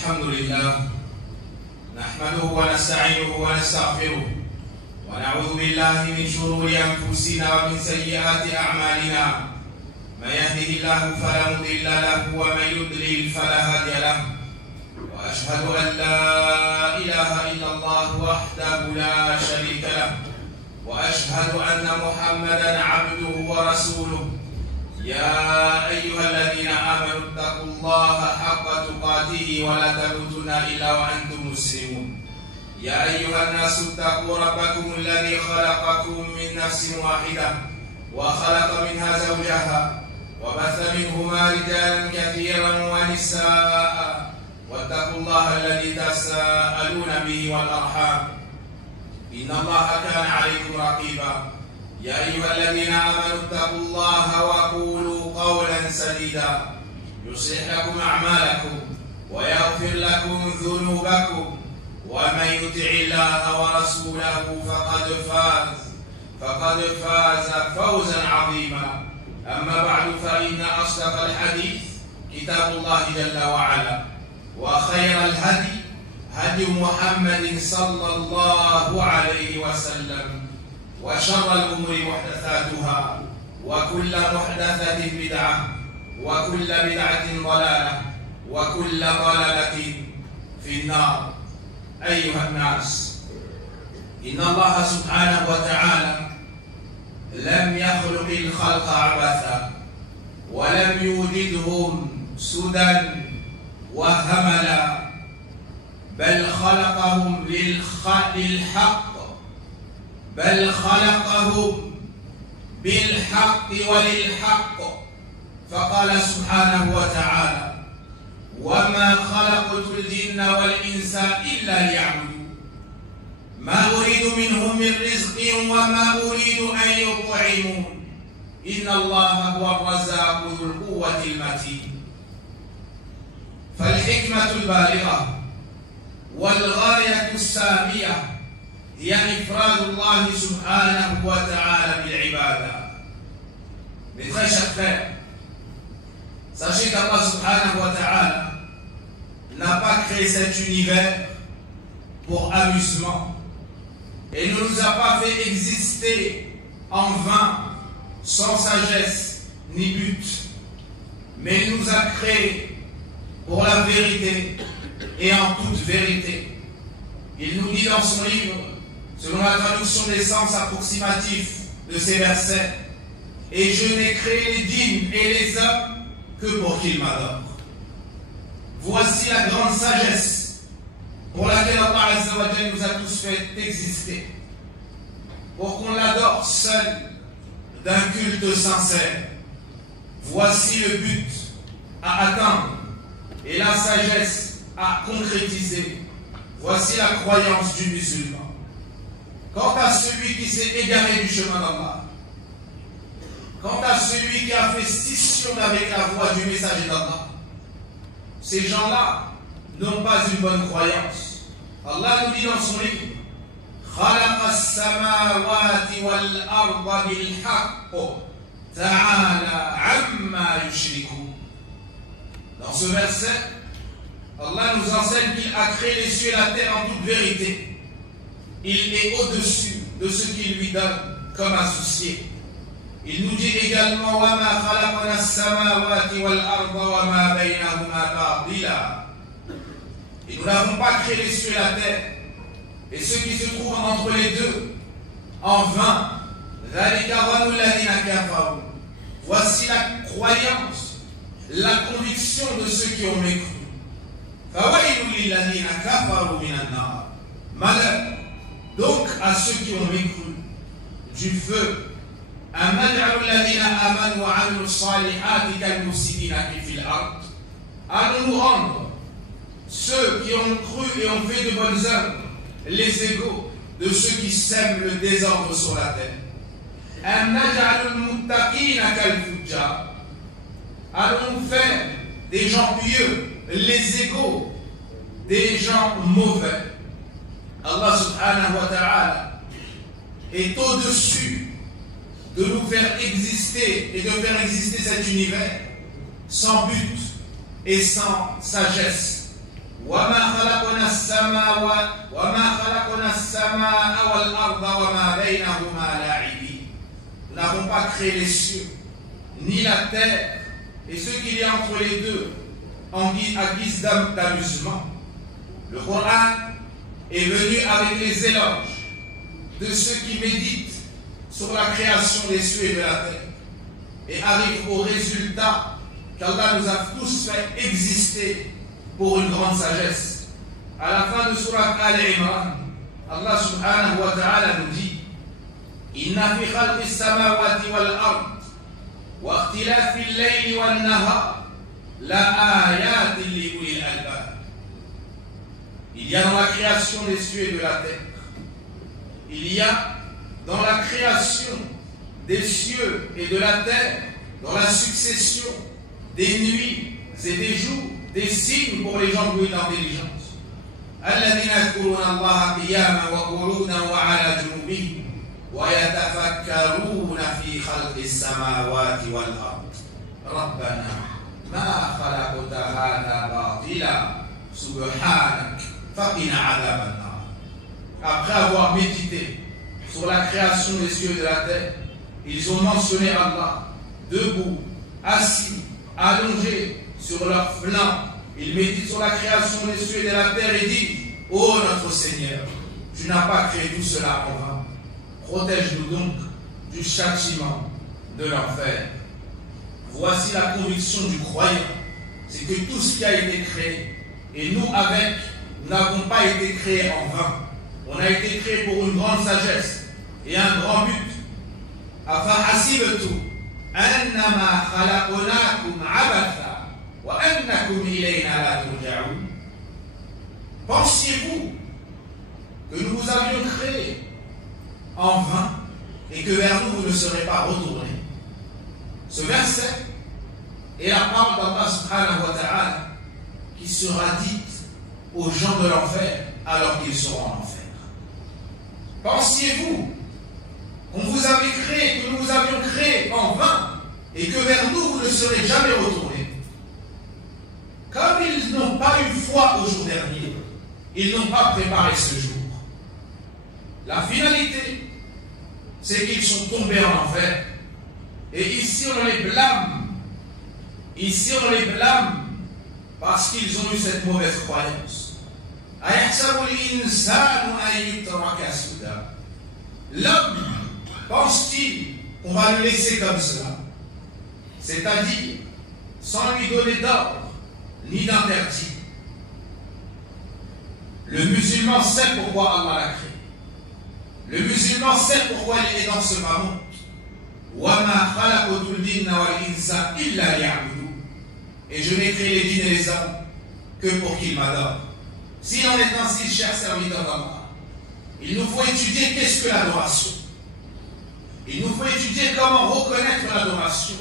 الحمد لله نحمده ونستعينه ونستغفره ونعوذ بالله من شرور أنفسنا ومن سيئات أعمالنا من يهده الله فلا مضل له ومن يضلل فلا هادي له وأشهد أن لا إله إلا الله وحده لا شريك له وأشهد أن محمدا عبده ورسوله يا أيها الذين آمنوا اتقوا الله حق تقاته ولا تموتن إلا وأنتم مسلمون يا أيها الناس اتقوا ربكم الذي خلقكم من نفس واحدة وخلق منها زوجها وبث منهما رجالا كثيرا ونساء واتقوا الله الذي تساءلون به والأرحام إن الله كان عليكم رقيبا يا أيها الذين آمنوا اتقوا الله وقولوا قولا سديدا يصلح لكم أعمالكم ويغفر لكم ذنوبكم ومن يطع الله ورسوله فقد فاز فوزا عظيما أما بعد فإن أصدق الحديث كتاب الله جل وعلا وخير الهدي هدي محمد صلى الله عليه وسلم وشر الأمور محدثاتها وكل محدثة بدعة وكل بدعة ضلالة وكل ضلالة في النار. أيها الناس، إن الله سبحانه وتعالى لم يخلق الخلق عبثا ولم يوجدهم سدى وهملا بل خلقهم للحق بل خلقهم بالحق وللحق فقال سبحانه وتعالى وما خلقت الجن والإنس إلا ليعبدون ما أريد منهم من رزق وما أريد أن يطعمون إن الله هو الرزاق ذو القوة المتين. فالحكمة البالغة والغاية السامية هي إفراد الله سبحانه وتعالى بالعبادة. Mes très chers frères, sachez qu'Allah subhanahu wa ta'ala n'a pas créé cet univers pour amusement et ne nous a pas fait exister en vain, sans sagesse ni but, mais il nous a créés pour la vérité et en toute vérité. Il nous dit dans son livre, selon la traduction des sens approximatifs de ces versets, « Et je n'ai créé les djinns et les hommes que pour qu'ils m'adorent. » Voici la grande sagesse pour laquelle Allah Azza wa Jalla nous a tous fait exister. Pour qu'on l'adore seul d'un culte sincère. Voici le but à atteindre et la sagesse à concrétiser. Voici la croyance du musulman. Quant à celui qui s'est égaré du chemin d'Allah, quant à celui qui a fait scission avec la voie du messager d'Allah, ces gens-là n'ont pas une bonne croyance. Allah nous dit dans son livre, خَلَقَ السَّمَاوَاتِ وَالْأَرْضَ بِالْحَقِّ تَعَالَى عَمَّا يُشْرِكُونَ. Dans ce verset, Allah nous enseigne qu'il a créé les cieux et la terre en toute vérité. Il est au-dessus de ce qu'il lui donne comme associé. Il nous dit également وَمَا خَلَقْنَا السَّمَاوَاتِ وَالْأَرْضَ وَمَا بَيْنَهُمَا بَاطِلًا. Et nous n'avons pas créé les cieux et la terre et ce qui se trouve entre les deux en vain. ذَلِكَ ظَنُّ الَّذِينَ كَفَرُوا. Voici la croyance, la conviction de ceux qui ont mécru. فَوَيْلٌ لِلَّذِينَ كَفَرُوا مِنَ النَّارِ. Malheur donc à ceux qui ont mécru du feu. أَمَّنْعَلُ الَّذِينَ آمَنُوا وَعَمِلُوا الصَّالِحَاتِ كَالْمُفْسِدِينَ فِي الْأَرْضِ. Allons-nous rendre ceux qui ont cru et ont fait de bonnes œuvres les égaux de ceux qui sèment le désordre sur la terre. أَمْ نَجْعَلُ الْمُتَّقِينَ كَالْفُجَّارِ. Allons-nous faire des gens pieux les égaux des gens mauvais. Allah subhanahu wa ta'ala est au-dessus de nous faire exister et de faire exister cet univers sans but et sans sagesse. وَمَا خَلَقْنَا السَّمَاءَ وَالْأَرْضَ وَمَا بَيْنَهُمَا لَاعِبِينَ. Nous n'avons pas créé les cieux, ni la terre, et ce qu'il y a entre les deux, à guise d'amusement. Le Coran est venu avec les éloges de ceux qui méditent sur la création des cieux et de la terre et arrivent au résultat qu'Allah nous a tous fait exister pour une grande sagesse. À la fin de Surat Al-Imran, Allah subhanahu wa ta'ala nous dit: Inna fi khalqi as-samawati wal ard wa ikhtilafi al-layli wan nahar la ayatin li ulil albab. Il y a dans la création des cieux et de la terre, il y a dans la création des cieux et de la terre, dans la succession des nuits et des jours, des signes pour les gens doués d'intelligence. الذين يذكرون الله قياما وقعودا وعلى جنوبهم ويتفكرون في خلق السماوات والأرض ربنا ما خلقت هذا باطلا سبحانك فقنا عذاب النار. Après avoir médité sur la création des cieux et de la terre, ils ont mentionné Allah debout, assis, allongés sur leur flanc. Ils méditent sur la création des cieux et de la terre et disent: ô notre Seigneur, tu n'as pas créé tout cela en vain. Protège-nous donc du châtiment de l'enfer. Voici la conviction du croyant, c'est que tout ce qui a été créé, et nous avec, nous n'avons pas été créés en vain. On a été créés pour une grande sagesse et un grand but. أَفَحَسِبْتُمْ أَنَّمَا خَلَقْنَاكُمْ عَبَثًا وَأَنَّكُمْ إِلَيْنَا لَا تُرْجَعُونَ. Pensiez-vous que nous vous avions créé en vain et que vers nous vous ne serez pas retournés? Ce verset est la parole d'Allah subhanahu wa ta'ala qui sera dite aux gens de l'enfer alors qu'ils seront en enfer. Pensiez-vous qu'on vous avait créé, que nous vous avions créé en vain et que vers nous vous ne serez jamais retournés? Comme ils n'ont pas eu foi au jour dernier, ils n'ont pas préparé ce jour. La finalité, c'est qu'ils sont tombés en enfer. Et ici on les blâme. Ici on les blâme parce qu'ils ont eu cette mauvaise croyance. L'homme pense-t-il qu'on va le laisser comme cela, c'est-à-dire sans lui donner d'ordre ni d'interdit? Le musulman sait pourquoi Allah l'a créé. Le musulman sait pourquoi il est dans ce monde. Et je n'ai créé les djinns et les hommes que pour qu'ils m'adorent. S'il en est ainsi, chers serviteurs d'Allah, il nous faut étudier qu'est-ce que l'adoration. Il nous faut étudier comment reconnaître l'adoration.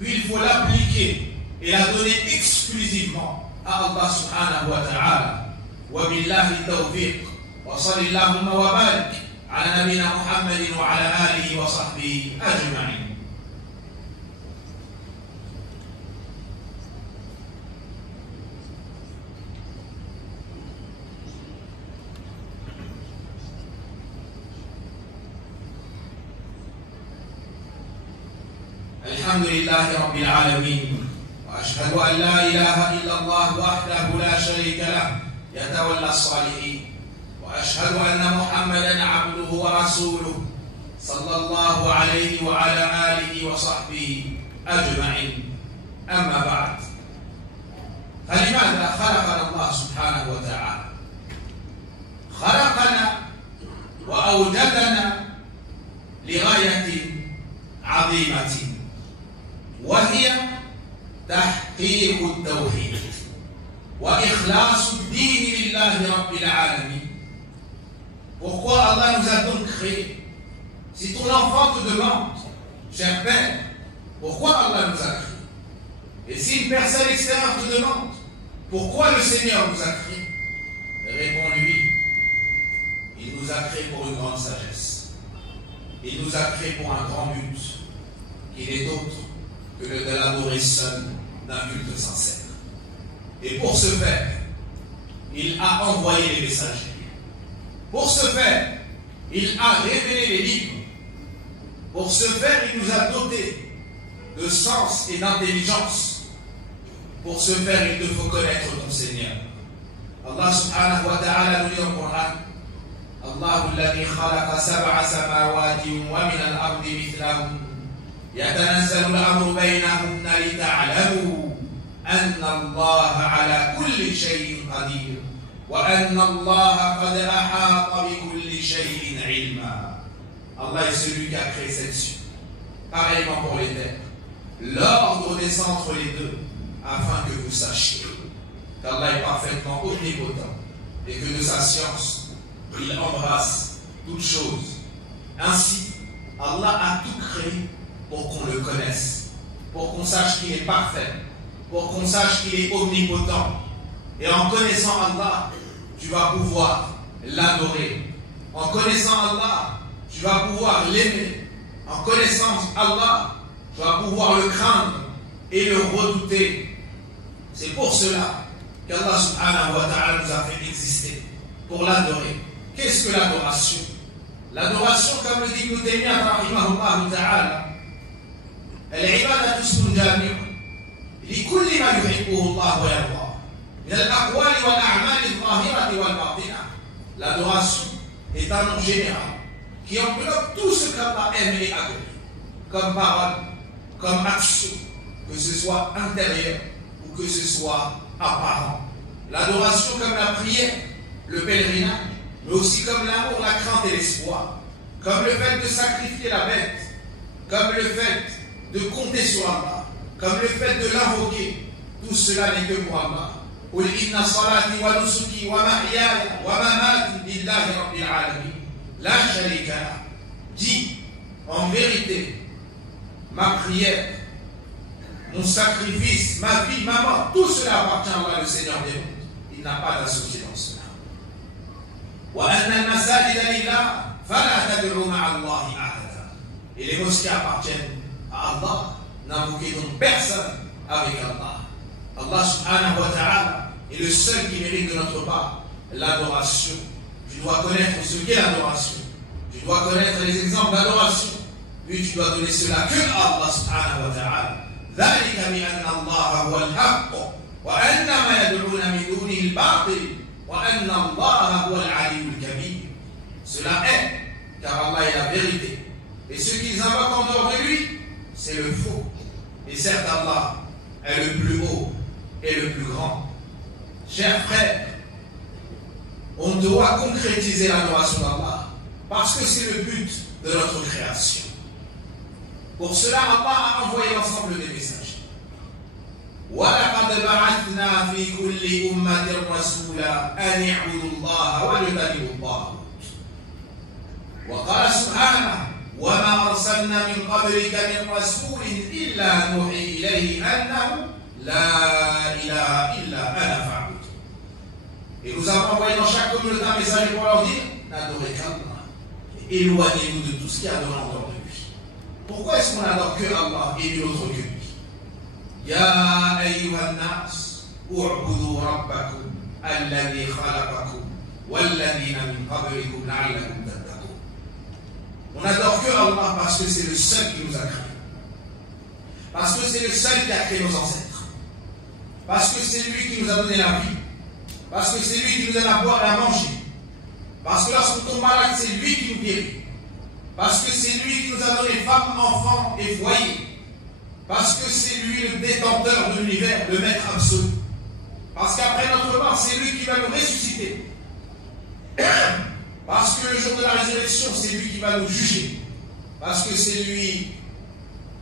Puis il faut l'appliquer et la donner exclusivement à Allah subhanahu wa ta'ala. Wa billahi tawfiq. Wa sallallahu wa barik ala nabina Muhammadin wa ala alihi wa sahbihi ajma'in. الحمد لله رب العالمين وأشهد أن لا إله إلا الله وحده لا شريك له يتولى الصالحين وأشهد أن محمدا عبده ورسوله صلى الله عليه وعلى آله وصحبه أجمعين. أما بعد، فلماذا خلقنا الله سبحانه وتعالى؟ خلقنا وأوجدنا لغاية عظيمة، وهي تحقيق التوحيد وإخلاص الدين لله رب العالمين. Pourquoi Allah nous a donc créés? Si ton enfant te demande, cher père, pourquoi Allah nous a créés? Et si une personne extérieure te demande, pourquoi le Seigneur nous a créés? Réponds-lui, il nous a créés pour une grande sagesse. Il nous a créés pour un grand but, qui n'est autre que de l'adorer seul d'un culte sincère. Et pour ce faire, il a envoyé les messagers. Pour ce faire, il a révélé les livres. Pour ce faire, il nous a dotés de sens et d'intelligence. Pour ce faire, il te faut connaître ton Seigneur. Allah subhanahu wa ta'ala nous dit dans le Coran, Allahu alladhi khalaqa sab'a samawati wa min al-ardi mithlahum yatanazzalu al-amru baynahunna lita'lamu anna Allah ala kulli shay'in qadir wa anna Allah qad ahata bi kulli shay'in ilma. Allah est celui qui a créé cette cieux. Pareillement pour les terres. L'ordre descend entre les deux afin que vous sachiez qu'Allah est parfaitement omnipotent et que de sa science, il embrasse toutes choses. Ainsi, Allah a tout créé pour qu'on le connaisse, pour qu'on sache qu'il est parfait, pour qu'on sache qu'il est omnipotent. Et en connaissant Allah, tu vas pouvoir l'adorer. En connaissant Allah, tu vas pouvoir l'aimer. En connaissant Allah, tu vas pouvoir le craindre et le redouter. C'est pour cela qu'Allah subhanahu wa ta'ala nous a fait exister, pour l'adorer. Qu'est-ce que l'adoration? L'adoration, comme le dit Ibn Taymiyyah rahimahullah ta'ala, العبادة اسم جامع لكل ما يحبه الله ويرضاه من الأقوال والأعمال الظاهرة والباطنة. L'adoration est un nom général qui enveloppe tout ce qu'Allah aime et adore, comme parole, comme action, que ce soit intérieur ou que ce soit apparent. L'adoration comme la prière, le pèlerinage, mais aussi comme l'amour, la crainte et l'espoir, comme le fait de sacrifier la bête, comme le fait de compter sur Allah, comme le fait de l'invoquer. Tout cela n'est que pour Allah. قل إن صلاتي ونسكي ومحياي ومماتي لله رب العالمين لا شريك له. Dis en vérité, ma prière, mon sacrifice, ma vie, ma mort, tout cela appartient à Allah, le Seigneur des mondes. Il n'a pas d'associé dans cela. وأن المساجد لله فلا تدعوا مع الله أحدا. Et les mosquées appartiennent à Allah. N'invoquez donc personne avec Allah. Allah subhanahu wa ta'ala est le seul qui mérite de notre part l'adoration. Tu dois connaître ce qu'est l'adoration. Tu dois connaître les exemples d'adoration. Puis tu dois donner cela que Allah subhanahu wa ta'ala. ذلك بأن الله هو الحق وأن ما يدعون من دونه الباطل وأن الله هو العلي الكبير. Cela est, car Allah est la vérité. Et ceux qu'ils invoquent en dehors de lui, c'est le faux. Et certes, Allah est le plus haut et le plus grand. Chers frères, on doit concrétiser l'adoration d'Allah parce que c'est le but de notre création. Pour cela, Allah a envoyé l'ensemble des messages. وَلَقَدْ بَعَثْنَا فِي كُلِّ أُمَّةٍ رَسُولًا أَنِ اعْبُدُوا اللَّهَ وَاجْتَنِبُوا الطَّاغُوتَ. وقال سبحانه وما أرسلنا من قبلك من رسول إلا نوحي إليه أنه لا إله إلا أنا فاعبد. Et nous avons envoyé dans chaque communauté un message pour leur dire n'adorez qu'Allah. Éloignez-vous de tout ce qui adore en dehors de lui. Pourquoi est-ce qu'on adore que Allah et nul autre que lui? Ya ayyuhan nas u'budu rabbakum alladhi khalaqakum walladhina min qablikum la'allakum tattaqun. On adore que Allah parce que c'est le seul qui nous a créés. Parce que c'est le seul qui a créé nos ancêtres. Parce que c'est lui qui nous a donné la vie. Parce que c'est lui qui nous donne à boire et à manger. Parce que lorsqu'on tombe malade, c'est lui qui nous guérit. Parce que c'est lui qui nous a donné femmes, enfants et foyers. Parce que c'est lui le détenteur de l'univers, le maître absolu. Parce qu'après notre mort, c'est lui qui va nous ressusciter. Parce que le jour de la résurrection, c'est lui qui va nous juger. Parce que c'est lui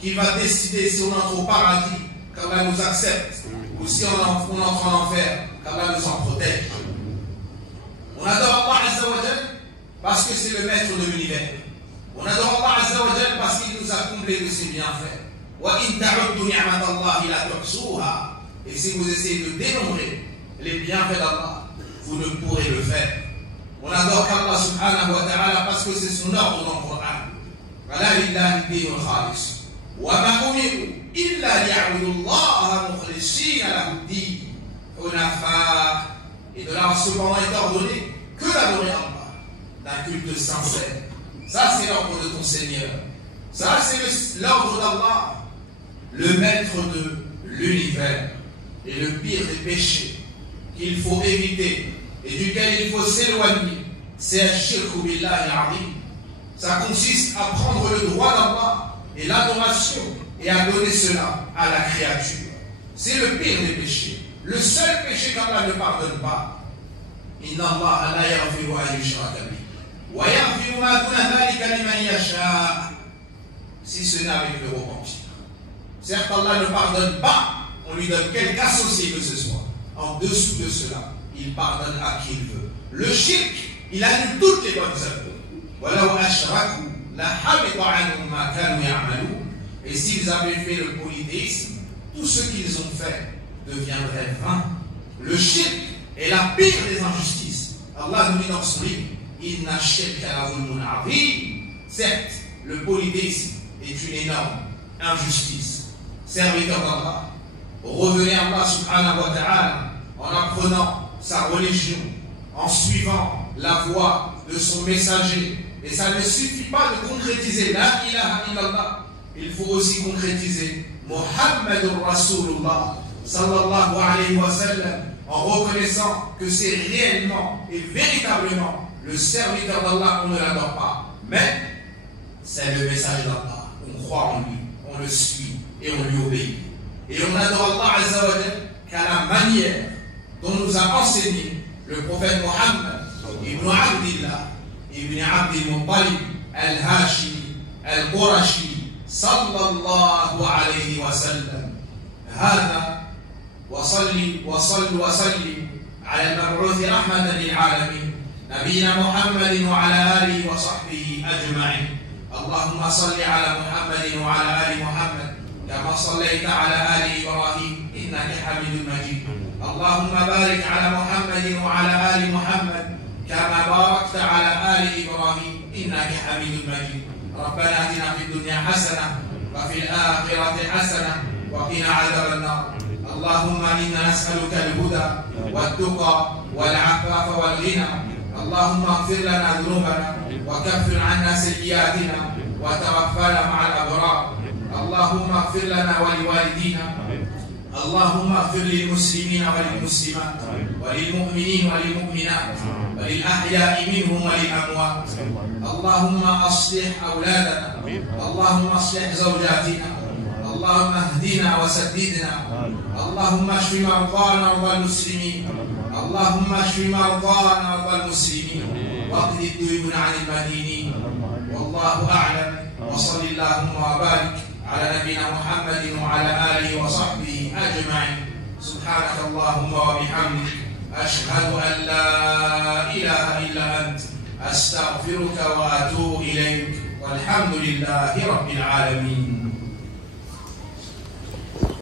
qui va décider si on entre au paradis, qu'Allah nous accepte, ou si on entre en enfer, qu'Allah nous en protège. On adore Allah Azza wa Jal parce que c'est le maître de l'univers. On adore Allah Azza wa Jal parce qu'il nous a comblé de ses bienfaits. Et si vous essayez de dénombrer les bienfaits d'Allah, vous ne pourrez le faire. On adore Allah subhanahu wa ta'ala parce que c'est son ordre dans le Coran. وما أمروا إلا ليعبدوا الله مخلصين له الدين حنفاء Et de là, cependant, est ordonné que d'adorer Allah, d'un culte sincère. Ça, c'est l'ordre de ton Seigneur. Ça, c'est l'ordre d'Allah, le maître de l'univers. Et le pire des péchés qu'il faut éviter et duquel il faut s'éloigner, c'est al-shirku billahi al-azim. Ça consiste à prendre le droit d'Allah et l'adoration et à donner cela à la créature. C'est le pire des péchés. Le seul péché qu'Allah ne pardonne pas. Inna Allah la yaghfiru an yushraka bihi wa yaghfiru ma duna dhalika liman yasha, si ce n'est avec le repentir. Certes, Allah ne pardonne pas, on lui donne quelque associé que ce soit. En dessous de cela, il pardonne à qui il veut. Le shirk, il annule toutes les bonnes œuvres. Walau ashraku la habita anhum ma kanu ya'malun. Et s'ils avaient fait le polythéisme, tout ce qu'ils ont fait deviendrait vain. Le shirk est la pire des injustices. Allah nous dit dans son livre, Inna shirka la zulmun azim. Certes, le polythéisme est une énorme injustice. Serviteur d'Allah, revenez à Allah subhanahu wa ta'ala en apprenant sa religion, en suivant la voie de son messager. Et ça ne suffit pas de concrétiser la ilaha illallah, il faut aussi concrétiser Muhammadur Rasulullah sallallahu alayhi wa sallam, en reconnaissant que c'est réellement et véritablement le serviteur d'Allah. On ne l'adore pas, mais c'est le message d'Allah. On croit en lui, on le suit et on lui obéit. Et on adore Allah Azza wa Jal qu'à la manière dont nous a enseigné le prophète Mohammed ibn Abdillah ibn Abdil Muttalib al-Hashimi al-Qurashi sallallahu alayhi wa sallam. هذا وصلي وسلم على المبعوث رحمة للعالمين نبينا محمد وعلى آله وصحبه أجمعين. اللهم صل على محمد وعلى آل محمد كما صليت على آل إبراهيم إنك حميد مجيد. اللهم بارك على محمد وعلى آل محمد كما باركت على آل إبراهيم إنك حميد مجيد. ربنا آتنا في الدنيا حسنة وفي الآخرة حسنة وقنا عذاب النار. اللهم إنا نسألك الهدى والتقى والعفاف والغنى. اللهم اغفر لنا ذنوبنا وكفر عنا سيئاتنا وتوفنا مع الأبرار. اللهم اغفر لنا ولوالدينا. اللهم اغفر للمسلمين وللمسلمات وللمؤمنين وللمؤمنات وللأحياء منهم وللأموات. اللهم أصلح أولادنا. اللهم أصلح زوجاتنا. اللهم اهدنا وسددنا. اللهم اشف مرضانا ومرضى المسلمين. اللهم اشف مرضانا ومرضى المسلمين واقض الديون عن المدينين. والله أعلم، وصل اللهم وبارك على نبينا محمد وعلى آله وصحبه أجمعين. سبحانك اللهم وبحمدك أشهد أن لا إله إلا أنت أستغفرك وأتوب إليك والحمد لله رب العالمين.